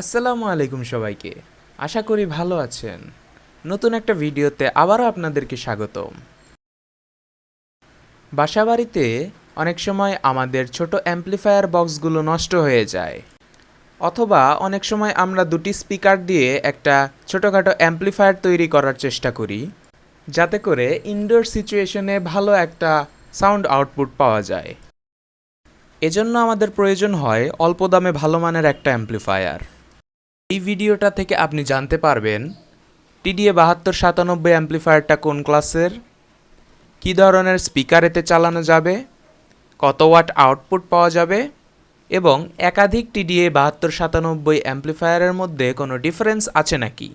আসসালামু আলাইকুম সবাইকে। আশা করি ভালো আছেন। নতুন একটা ভিডিওতে আবারও আপনাদেরকে স্বাগতম। বাসাবাড়িতে অনেক সময় আমাদের ছোট অ্যাম্প্লিফায়ার বক্সগুলো নষ্ট হয়ে যায়, অথবা অনেক সময় আমরা দুটি স্পিকার দিয়ে একটা ছোটোখাটো অ্যাম্প্লিফায়ার তৈরি করার চেষ্টা করি, যাতে করে ইনডোর সিচুয়েশনে ভালো একটা সাউন্ড আউটপুট পাওয়া যায়। এজন্য আমাদের প্রয়োজন হয় অল্প দামে ভালো মানের একটা অ্যাম্প্লিফায়ার। এই ভিডিওটা থেকে আপনি জানতে পারবেন TDA 7297 অ্যাম্প্লিফায়ারটা কোন ক্লাসের, কী ধরনের স্পিকার এতে চালানো যাবে, কত ওয়াট আউটপুট পাওয়া যাবে এবং একাধিক TDA 7297 অ্যাম্প্লিফায়ারের মধ্যে কোনো ডিফারেন্স আছে নাকি,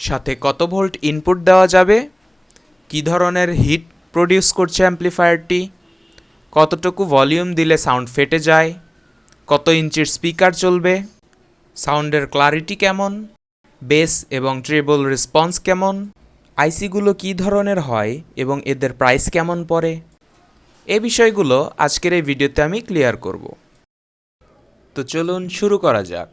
সাথে কত ভোল্ট ইনপুট দেওয়া যাবে, কী ধরনের হিট প্রডিউস করছে অ্যাম্প্লিফায়ারটি, কতটুকু ভলিউম দিলে সাউন্ড ফেটে যায়, কত ইঞ্চির স্পিকার চলবে, সাউন্ডের ক্লারিটি কেমন, বেস এবং ট্রেবল রেসপন্স কেমন, আইসিগুলো কী ধরনের হয় এবং এদের প্রাইস কেমন পড়ে, এই বিষয়গুলো আজকের এই ভিডিওতে আমি ক্লিয়ার করব। তো চলুন শুরু করা যাক।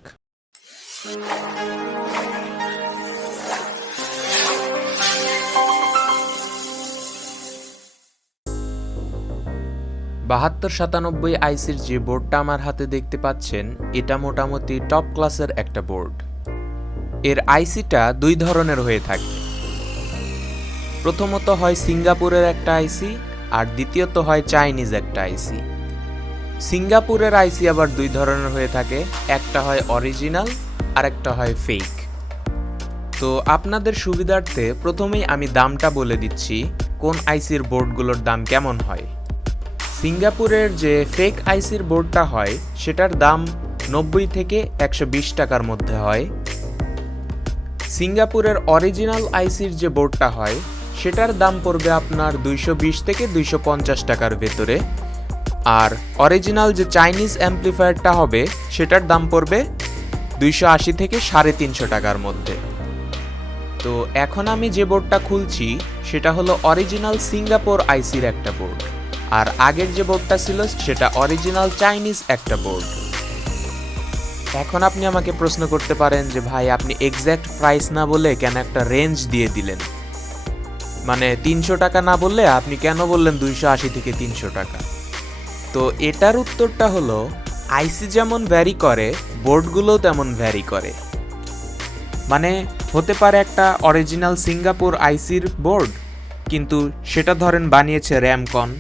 7297 আইসির যে বোর্ডটা আমার হাতে দেখতে পাচ্ছেন, এটা মোটামুটি টপ ক্লাসের একটা বোর্ড। এর আইসিটা দুই ধরনের হয়ে থাকে। প্রথমত হয় সিঙ্গাপুরের একটা আইসি, আর দ্বিতীয়ত হয় চাইনিজ একটা আইসি। সিঙ্গাপুরের আইসি আবার দুই ধরনের হয়ে থাকে, একটা হয় অরিজিনাল আর একটা হয় ফেক। তো আপনাদের সুবিধার্থে প্রথমেই আমি দামটা বলে দিচ্ছি কোন আইসির বোর্ডগুলোর দাম কেমন হয়। সিঙ্গাপুরের যে ফেক আইসির বোর্ডটা হয় সেটার দাম 90 থেকে 120 টাকার মধ্যে হয়। সিঙ্গাপুরের অরিজিনাল আইসির যে বোর্ডটা হয় সেটার দাম পড়বে আপনার 220 থেকে 250 টাকার ভেতরে, আর অরিজিনাল যে চাইনিজ অ্যাম্প্লিফায়ারটা হবে সেটার দাম পড়বে 280 থেকে 350 টাকার মধ্যে। তো এখন আমি যে বোর্ডটা খুলছি সেটা হলো অরিজিনাল সিঙ্গাপুর আইসির একটা বোর্ড, আর আগের যে বোর্ডটা ছিল সেটা অরিজিনাল চাইনিজ একটা বোর্ড। এখন আপনি আমাকে প্রশ্ন করতে পারেন যে ভাই, আপনি এক্স্যাক্ট প্রাইস না বলে কেন একটা রেঞ্জ দিয়ে দিলেন, মানে 300 টাকা না বললে আপনি কেন বললেন 280 থেকে 300 টাকা। তো এটার উত্তরটা হলো, আইসি যেমন ভ্যারি করে বোর্ডগুলোও তেমন ভ্যারি করে। মানে হতে পারে একটা অরিজিনাল সিঙ্গাপুর আইসির বোর্ড, কিন্তু সেটা ধরেন বানিয়েছে র্যামকন,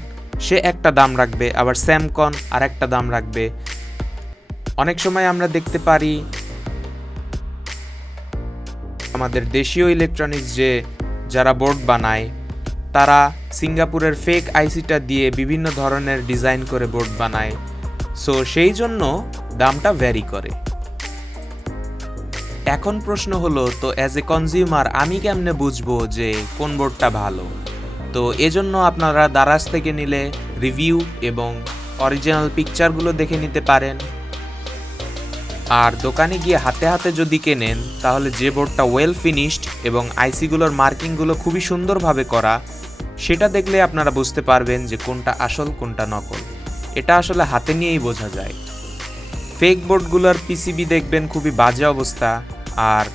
সে একটা দাম রাখবে, আবার স্যামকন আর একটা দাম রাখবে। অনেক সময় আমরা দেখতে পারি আমাদের দেশীয় ইলেকট্রনিক্স যারা বোর্ড বানায় তারা সিঙ্গাপুরের ফেক আইসিটা দিয়ে বিভিন্ন ধরনের ডিজাইন করে বোর্ড বানায়। সো সেই জন্য দামটা ভ্যারি করে। এখন প্রশ্ন হলো, তো অ্যাজ এ কনজিউমার আমি কেমনে বুঝবো যে কোন বোর্ডটা ভালো? তো এজন্য আপনারা দারাজ থেকে নিলে রিভিউ এবং অরিজিনাল পিকচারগুলো দেখে নিতে পারেন। আর দোকানে গিয়ে হাতে হাতে যদি কেনেন তাহলে যে বোর্ডটা ওয়েল ফিনিশড এবং আইসিগুলোর মার্কিংগুলো খুবই সুন্দরভাবে করা, সেটা দেখলে আপনারা বুঝতে পারবেন যে কোনটা আসল কোনটা নকল। এটা আসলে হাতে নিয়েই বোঝা যায়। ফেক বোর্ডগুলোর পিসিবি দেখবেন খুবই বাজে অবস্থা, আর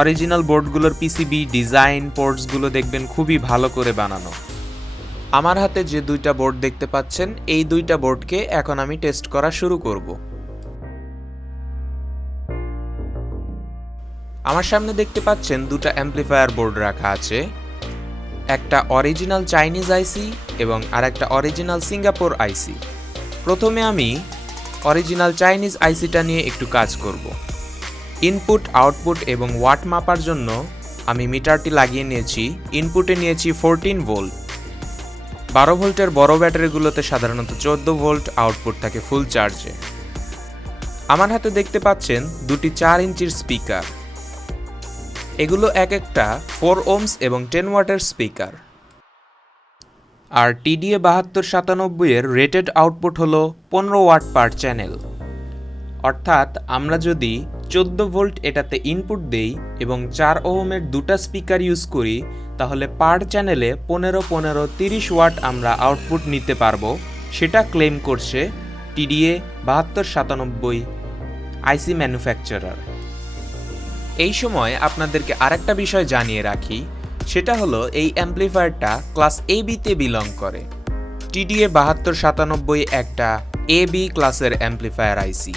অরিজিনাল বোর্ডগুলোর পিসিবি ডিজাইন পোর্টসগুলো দেখবেন খুবই ভালো করে বানানো। আমার হাতে যে দুইটা বোর্ড দেখতে পাচ্ছেন, এই দুইটা বোর্ডকে এখন আমি টেস্ট করা শুরু করব। আমার সামনে দেখতে পাচ্ছেন দুটো অ্যাম্প্লিফায়ার বোর্ড রাখা আছে, একটা অরিজিনাল চাইনিজ আইসি এবং আরেকটা অরিজিনাল সিঙ্গাপুর আইসি। প্রথমে আমি অরিজিনাল চাইনিজ আইসিটা নিয়ে একটু কাজ করব। ইনপুট, আউটপুট এবং ওয়াট মাপার জন্য আমি মিটারটি লাগিয়ে নিয়েছি। ইনপুটে নিয়েছি 14 ভোল্ট। 12 ভোল্টের বড় ব্যাটারিগুলোতে সাধারণত 14 ভোল্ট আউটপুট থাকে ফুল চার্জে। আমার হাতে দেখতে পাচ্ছেন দুটি 4 ইঞ্চির স্পিকার। এগুলো এক একটা 4 ওহমস এবং 10 ওয়াটের স্পিকার। আর TDA 7297 এর রেটেড আউটপুট হলো 15 ওয়াট পার চ্যানেল। অর্থাৎ আমরা যদি 14 ভোল্ট এটাতে ইনপুট দেই এবং 4 ওহমের দুটা স্পিকার ইউজ করি, তাহলে পার চ্যানেলে 15-15-30 ওয়াট আমরা আউটপুট নিতে পারবো। সেটা ক্লেম করছে TDA 7297 আইসি ম্যানুফ্যাকচারার। এই সময় আপনাদেরকে আরেকটা বিষয় জানিয়ে রাখি, সেটা হলো এই অ্যাম্প্লিফায়ারটা ক্লাস AB-তে বিলং করে। TDA 7297 একটা AB ক্লাসের অ্যাম্প্লিফায়ার আইসি।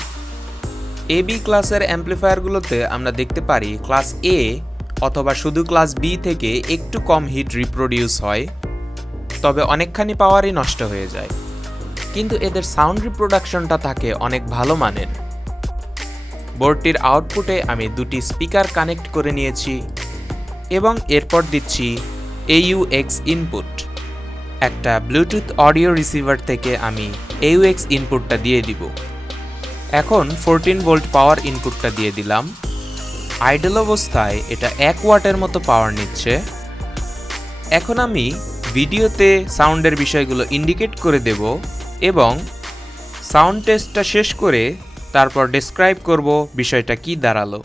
AB ক্লাসের অ্যাম্প্লিফায়ারগুলোতে আমরা দেখতে পারি ক্লাস A অথবা শুধু ক্লাস B থেকে একটু কম হিট রিপ্রোডিউস হয়, তবে অনেকখানি পাওয়ারই নষ্ট হয়ে যায়, কিন্তু এদের সাউন্ড রিপ্রোডাকশনটা থাকে অনেক ভালো মানের। বোর্ডটির আউটপুটে আমি দুটি স্পিকার কানেক্ট করে নিয়েছি এবং এরপর দিচ্ছি AUX ইনপুট। একটা ব্লুটুথ অডিও রিসিভার থেকে আমি AUX ইনপুটটা দিয়ে দিব। এখন 14 ভোল্ট পাওয়ার ইনপুটটা দিয়ে দিলাম। আইডল অবস্থায় এটা 1 ওয়াটের মতো পাওয়ার নিচ্ছে। এখন আমি ভিডিওতে সাউন্ডের বিষয়গুলো ইন্ডিকেট করে দেব এবং সাউন্ড টেস্টটা শেষ করে তারপর ডেসক্রাইব করব বিষয়টা কি দাঁড়ালো।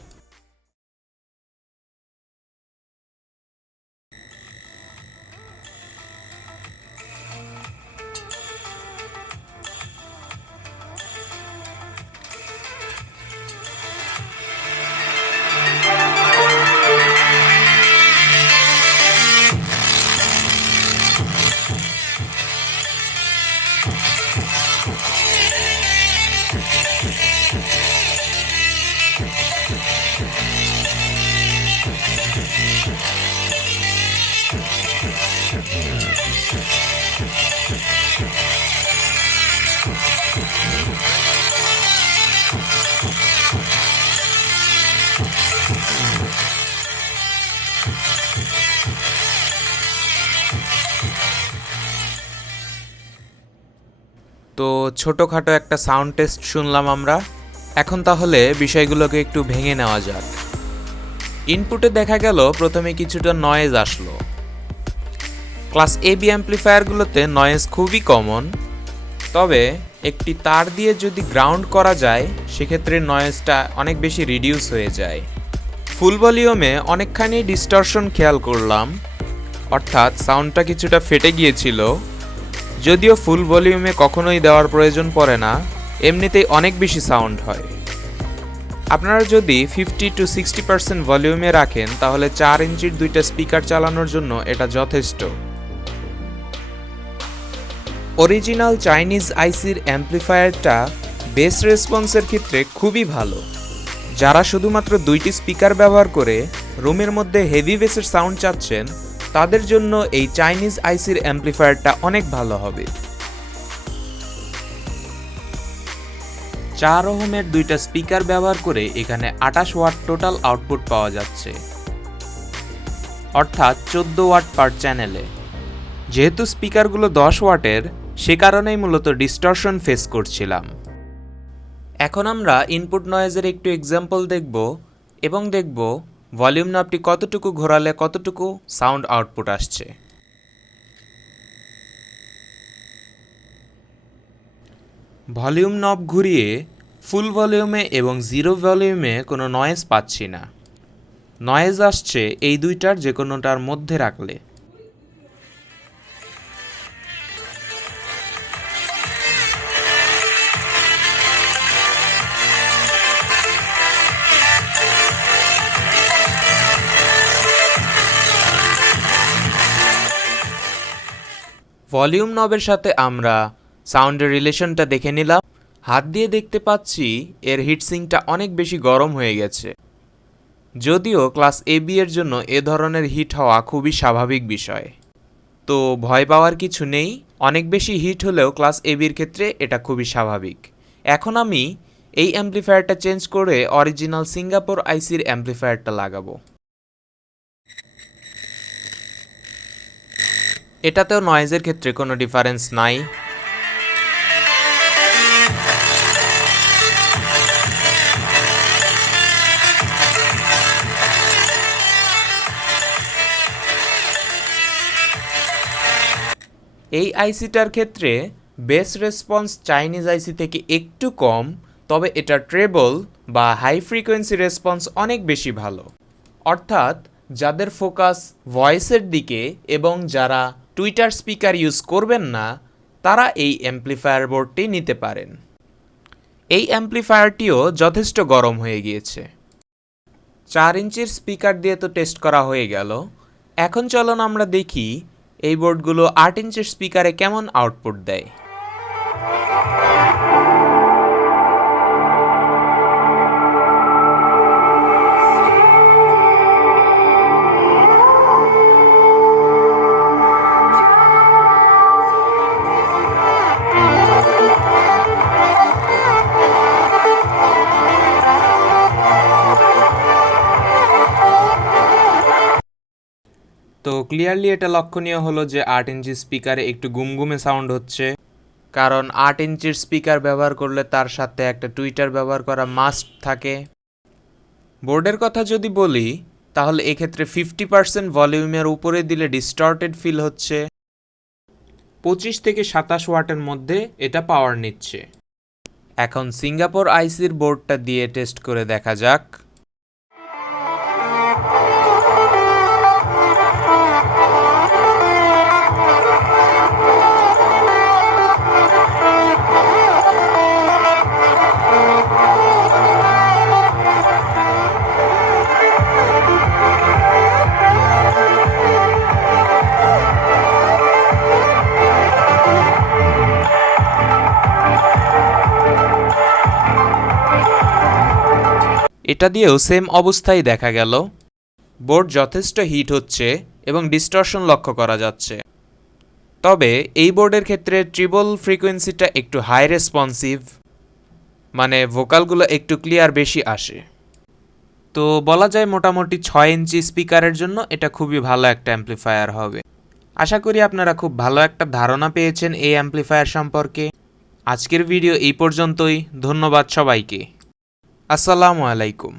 তো ছোটোখাটো একটা সাউন্ড টেস্ট শুনলাম আমরা। এখন তাহলে বিষয়গুলোকে একটু ভেঙে নেওয়া যাক। ইনপুটে দেখা গেল প্রথমে কিছুটা নয়েজ আসলো। ক্লাস AB অ্যাম্প্লিফায়ারগুলোতে নয়েজ খুবই কমন, তবে একটি তার দিয়ে যদি গ্রাউন্ড করা যায় সেক্ষেত্রে নয়েজটা অনেক বেশি রিডিউস হয়ে যায়। ফুল ভলিউমে অনেকখানি ডিস্টরশন খেয়াল করলাম, অর্থাৎ সাউন্ডটা কিছুটা ফেটে গিয়েছিল। যদিও ফুল ভলিউমে কখনোই দেওয়ার প্রয়োজন পড়ে না, এমনিতেই অনেক বেশি সাউন্ড হয়। আপনারা যদি 50 to 60% ভলিউমে রাখেন তাহলে 4 ইঞ্চির দুইটা স্পিকার চালানোর জন্য এটা যথেষ্ট। অরিজিনাল চাইনিজ আইসির অ্যাম্প্লিফায়ারটা বেস রেসপন্সের ক্ষেত্রে খুবই ভালো। যারা শুধুমাত্র দুইটি স্পিকার ব্যবহার করে রুমের মধ্যে হেভি বেসের সাউন্ড চাচ্ছেন, তাদের জন্য এই চাইনিজ আইসির অ্যাম্প্লিফায়ারটা অনেক ভালো হবে। 4 ওহমের দুইটা স্পিকার ব্যবহার করে এখানে 28 ওয়াট টোটাল আউটপুট পাওয়া যাচ্ছে, অর্থাৎ 14 ওয়াট পার চ্যানেলে। যেহেতু স্পিকারগুলো 10 ওয়াটের, সে কারণেই মূলত ডিস্টরশন ফেস করছিলাম। এখন আমরা ইনপুট নয়েজের একটু এক্সাম্পল দেখব এবং দেখব ভলিউম নবটি কতটুকু ঘোরালে কতটুকু সাউন্ড আউটপুট আসছে। ভলিউম নব ঘুরিয়ে ফুল ভলিউমে এবং জিরো ভলিউমে কোনো নয়েজ পাচ্ছি না। নয়েজ আসছে এই দুইটার যে কোনোটার মধ্যে রাখলে। ভলিউম নবের সাথে আমরা সাউন্ডের রিলেশনটা দেখে নিলাম। হাত দিয়ে দেখতে পাচ্ছি এর হিটসিংটা অনেক বেশি গরম হয়ে গেছে। যদিও ক্লাস AB এর জন্য এ ধরনের হিট হওয়া খুবই স্বাভাবিক বিষয়, তো ভয় পাওয়ার কিছু নেই। অনেক বেশি হিট হলেও ক্লাস ABর ক্ষেত্রে এটা খুবই স্বাভাবিক। এখন আমি এই অ্যাম্প্লিফায়ারটা চেঞ্জ করে অরিজিনাল সিঙ্গাপুর আইসির অ্যাম্প্লিফায়ারটা লাগাবো। এটাতেও নয়েজের ক্ষেত্রে কোনো ডিফারেন্স নাই। এই আইসিটার ক্ষেত্রে বেস রেসপন্স চাইনিজ আইসি থেকে একটু কম, তবে এটা ট্রেবল বা হাই ফ্রিকোয়েন্সি রেসপন্স অনেক বেশি ভালো। অর্থাৎ যাদের ফোকাস ভয়েসের দিকে এবং যারা টুইটার স্পিকার ইউজ করবেন না, তারা এই অ্যাম্প্লিফায়ার বোর্ডটি নিতে পারেন। এই অ্যাম্প্লিফায়ারটিও যথেষ্ট গরম হয়ে গিয়েছে। 4 ইঞ্চির স্পিকার দিয়ে তো টেস্ট করা হয়ে গেল। এখন চলুন আমরা দেখি এই বোর্ডগুলো 8 ইঞ্চির স্পিকারে কেমন আউটপুট দেয়। তো ক্লিয়ারলি এটা লক্ষণীয় হলো যে 8 ইঞ্চি স্পিকারে একটু গুমগুমে সাউন্ড হচ্ছে, কারণ 8 ইঞ্চির স্পিকার ব্যবহার করলে তার সাথে একটা টুইটার ব্যবহার করা মাস্ট থাকে। বোর্ডের কথা যদি বলি তাহলে এক্ষেত্রে 50% ভলিউমের উপরে দিলে ডিস্টর্টেড ফিল হচ্ছে। 25 থেকে 27 ওয়াটের মধ্যে এটা পাওয়ার নিচ্ছে। এখন সিঙ্গাপুর আইসির বোর্ডটা দিয়ে টেস্ট করে দেখা যাক। এটা দিয়েও সেম অবস্থাই দেখা গেল। বোর্ড যথেষ্ট হিট হচ্ছে এবং ডিস্টরশন লক্ষ্য করা যাচ্ছে। তবে এই বোর্ডের ক্ষেত্রে ট্রিবল ফ্রিকোয়েন্সিটা একটু হাই রেসপন্সিভ, মানে ভোকালগুলো একটু ক্লিয়ার বেশি আসে। তো বলা যায় মোটামুটি 6 ইঞ্চি স্পিকারের জন্য এটা খুবই ভালো একটা অ্যাম্প্লিফায়ার হবে। আশা করি আপনারা খুব ভালো একটা ধারণা পেয়েছেন এই অ্যাম্প্লিফায়ার সম্পর্কে। আজকের ভিডিও এই পর্যন্তই। ধন্যবাদ সবাইকে। আসসালামু আলাইকুম।